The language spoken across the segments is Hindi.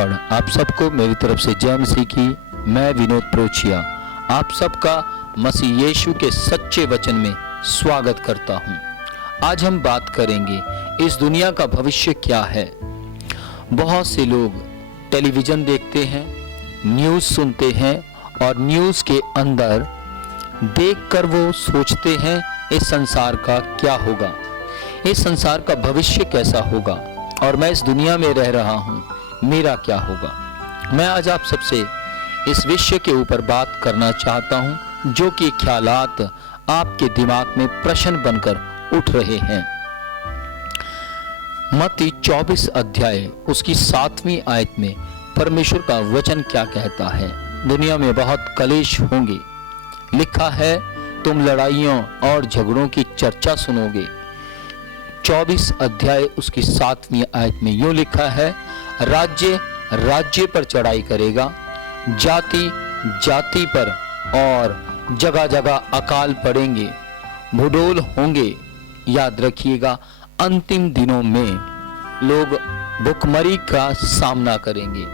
लॉर्ड। आप सबको मेरी तरफ से जय मसीह की। मैं विनोद प्रोचिया आप सबका मसीह यीशु के सच्चे वचन में स्वागत करता हूं। आज हम बात करेंगे इस दुनिया का भविष्य क्या है। बहुत से लोग टेलीविजन देखते हैं, न्यूज़ सुनते हैं और न्यूज़ के अंदर देखकर वो सोचते हैं इस संसार का क्या होगा, इस संसार का भविष्य कैसा होगा और मैं इस दुनिया में रह रहा हूँ, मेरा क्या होगा। मैं आज आप सबसे इस विषय के ऊपर बात करना चाहता हूँ जो कि ख्यालात आपके दिमाग में प्रश्न बनकर उठ रहे हैं। मत्ती 24 अध्याय उसकी 7वीं आयत में परमेश्वर का वचन क्या कहता है। दुनिया में बहुत कलेश होंगे, लिखा है तुम लड़ाइयों और झगड़ों की चर्चा सुनोगे। 24 अध्याय उसकी 7वीं आयत में यूं लिखा है, राज्य राज्य पर चढ़ाई करेगा, जाति जाति पर और जगह जगह अकाल पड़ेंगे, भूडोल होंगे। याद रखिएगा, अंतिम दिनों में लोग भुखमरी का सामना करेंगे,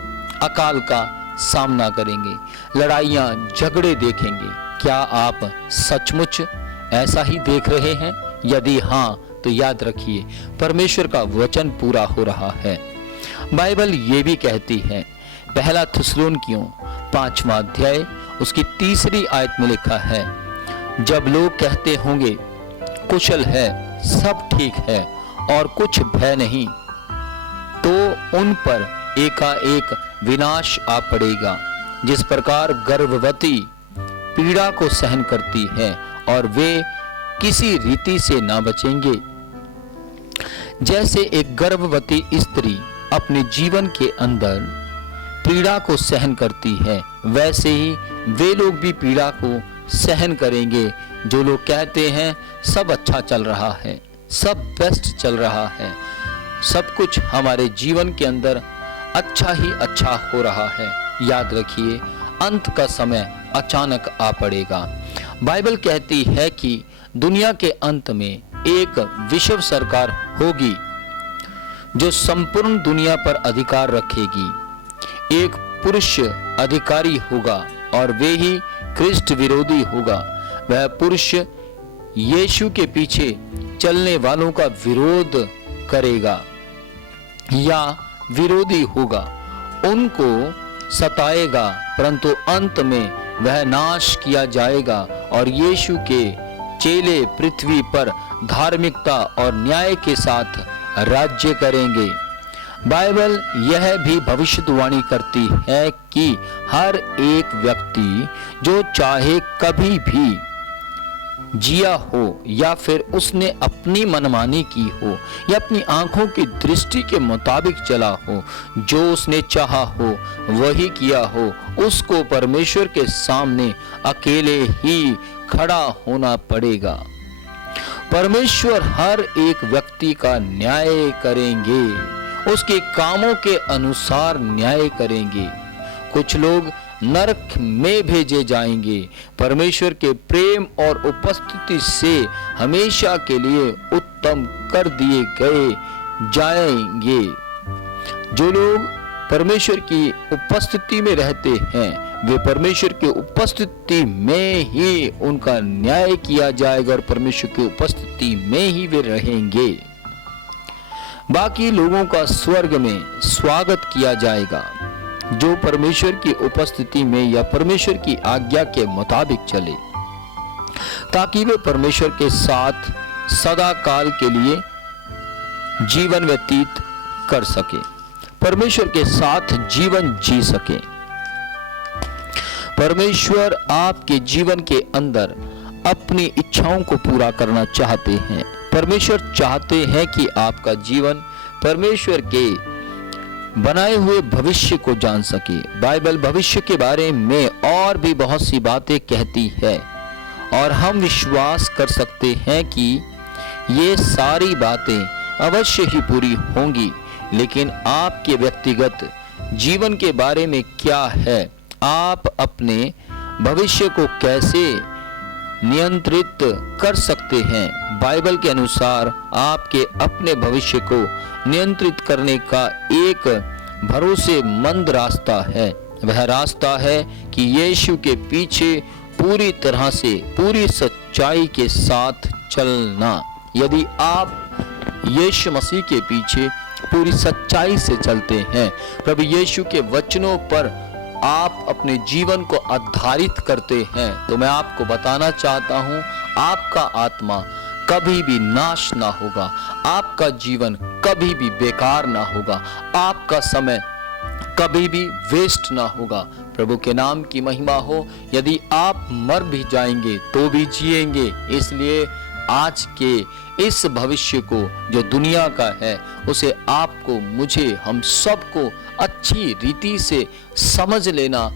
अकाल का सामना करेंगे, लड़ाइयाँ झगड़े देखेंगे। क्या आप सचमुच ऐसा ही देख रहे हैं? यदि हाँ तो याद रखिए परमेश्वर का वचन पूरा हो रहा है। बाइबल ये भी कहती है, पहला थिस्सलुनीकियों 5वां अध्याय उसकी 3री आयत में लिखा है, जब लोग कहते होंगे कुशल है, सब ठीक है और कुछ भय नहीं, तो उन पर एकाएक विनाश आ पड़ेगा। जिस प्रकार गर्भवती पीड़ा को सहन करती है और वे किसी रीति से ना बचेंगे। जैसे एक गर्भवती स्त्री अपने जीवन के अंदर पीड़ा को सहन करती है, वैसे ही वे लोग भी पीड़ा को सहन करेंगे। जो लोग कहते हैं सब अच्छा चल रहा है, सब बेस्ट चल रहा है, सब कुछ हमारे जीवन के अंदर अच्छा ही अच्छा हो रहा है, याद रखिए अंत का समय अचानक आ पड़ेगा। बाइबल कहती है कि दुनिया के अंत में एक विश्व सरकार होगी जो संपूर्ण दुनिया पर अधिकार रखेगी। एक पुरुष अधिकारी होगा और वे ही ख्रिस्ट विरोधी होगा। वह पुरुष यीशु के पीछे चलने वालों का विरोध करेगा या विरोधी होगा, उनको सताएगा, परंतु अंत में वह नाश किया जाएगा और यीशु के चेले पृथ्वी पर धार्मिकता और न्याय के साथ राज्य करेंगे। बाइबल यह भी भविष्यवाणी करती है कि हर एक व्यक्ति जो चाहे कभी भी जिया हो या फिर उसने अपनी मनमानी की हो या अपनी आंखों की दृष्टि के मुताबिक चला हो, जो उसने चाहा हो वही किया हो, उसको परमेश्वर के सामने अकेले ही खड़ा होना पड़ेगा। परमेश्वर हर एक व्यक्ति का न्याय करेंगे, उसके कामों के अनुसार न्याय करेंगे। कुछ लोग नरक में भेजे जाएंगे, परमेश्वर के प्रेम और उपस्थिति से हमेशा के लिए उत्तम कर दिए गए जाएंगे। जो लोग परमेश्वर की उपस्थिति में रहते हैं, वे परमेश्वर की उपस्थिति में ही उनका न्याय किया जाएगा और परमेश्वर की उपस्थिति में ही वे रहेंगे। बाकी लोगों का स्वर्ग में स्वागत किया जाएगा जो परमेश्वर की उपस्थिति में या परमेश्वर की आज्ञा के मुताबिक चले, ताकि वे परमेश्वर के साथ सदा काल के लिए जीवन व्यतीत कर सके, परमेश्वर के साथ जीवन जी सके। परमेश्वर आपके जीवन के अंदर अपनी इच्छाओं को पूरा करना चाहते हैं। परमेश्वर चाहते हैं कि आपका जीवन परमेश्वर के बनाए हुए भविष्य को जान सके। बाइबल भविष्य के बारे में और भी बहुत सी बातें कहती है और हम विश्वास कर सकते हैं कि ये सारी बातें अवश्य ही पूरी होंगी। लेकिन आपके व्यक्तिगत जीवन के बारे में क्या है? आप अपने भविष्य को कैसे नियंत्रित कर सकते हैं? बाइबल के अनुसार आपके अपने भविष्य को नियंत्रित करने का एक भरोसेमंद रास्ता है। वह रास्ता है कि यीशु के पीछे पूरी तरह से, पूरी सच्चाई के साथ चलना। यदि आप यीशु मसीह के पीछे पूरी सच्चाई से चलते हैं, प्रभु यीशु के वचनों पर आप अपने जीवन को आधारित करते हैं, तो मैं आपको बताना चाहता हूं, आपका आत्मा कभी भी नाश ना होगा, आपका जीवन कभी भी बेकार ना होगा, आपका समय कभी भी वेस्ट ना होगा। प्रभु के नाम की महिमा हो। यदि आप मर भी जाएंगे तो भी जिएंगे। इसलिए आज के इस भविष्य को जो दुनिया का है, उसे आपको, मुझे, हम सबको अच्छी रीति से समझ लेना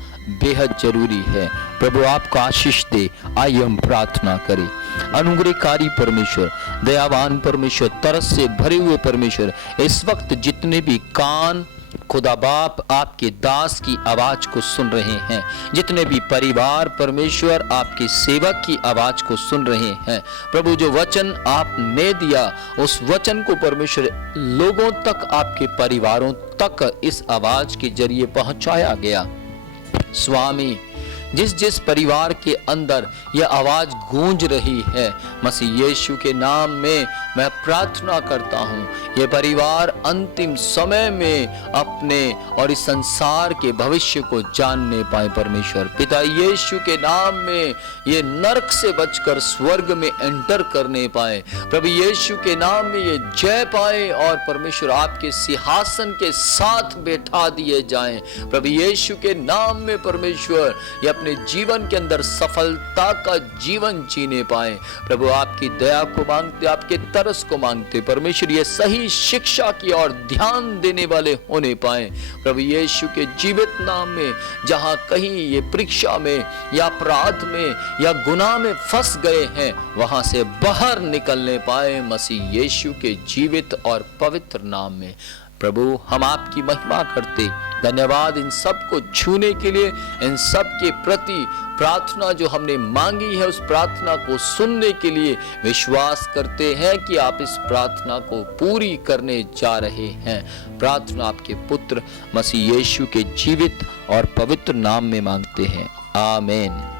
बेहद जरूरी है। प्रभु आपको आशीष दे। आइए हम प्रार्थना करें। अनुग्रहकारी परमेश्वर, दयावान परमेश्वर, तरस से भरे हुए परमेश्वर, इस वक्त जितने भी कान खुदा बाप आपके दास की आवाज को सुन रहे हैं, जितने भी परिवार परमेश्वर आपके सेवक की आवाज को सुन रहे हैं, प्रभु जो वचन आपने दिया उस वचन को परमेश्वर लोगों तक, आपके परिवारों तक इस आवाज के जरिए पहुंचाया गया। स्वामी, जिस जिस परिवार के अंदर यह आवाज गूंज रही है, मसीह यीशु के नाम में मैं प्रार्थना करता हूं, ये परिवार अंतिम समय में अपने और इस संसार के भविष्य को जानने पाए। परमेश्वर पिता यीशु के नाम में ये नरक से बचकर स्वर्ग में एंटर करने पाए। प्रभु यीशु के नाम में ये जय पाए और परमेश्वर आपके सिंहासन के साथ बैठा दिए जाएं। प्रभु यीशु के नाम में परमेश्वर ये अपने जीवन के अंदर सफलता का जीवन जीने पाए। प्रभु आपकी दया को मांगते, आपके तरस को मांगते, परमेश्वर ये सही शिक्षा की ओर ध्यान देने वाले होने पाए। प्रभु यीशु के जीवित नाम में जहां कहीं ये परीक्षा में या अपराध में या गुनाह में फंस गए हैं, वहां से बाहर निकलने पाए मसीह यीशु के जीवित और पवित्र नाम में। प्रभु हम आपकी महिमा करते, धन्यवाद इन सब को छूने के लिए, इन सब के प्रति प्रार्थना जो हमने मांगी है उस प्रार्थना को सुनने के लिए विश्वास करते हैं कि आप इस प्रार्थना को पूरी करने जा रहे हैं। प्रार्थना आपके पुत्र मसीह यीशु के जीवित और पवित्र नाम में मांगते हैं, आमीन।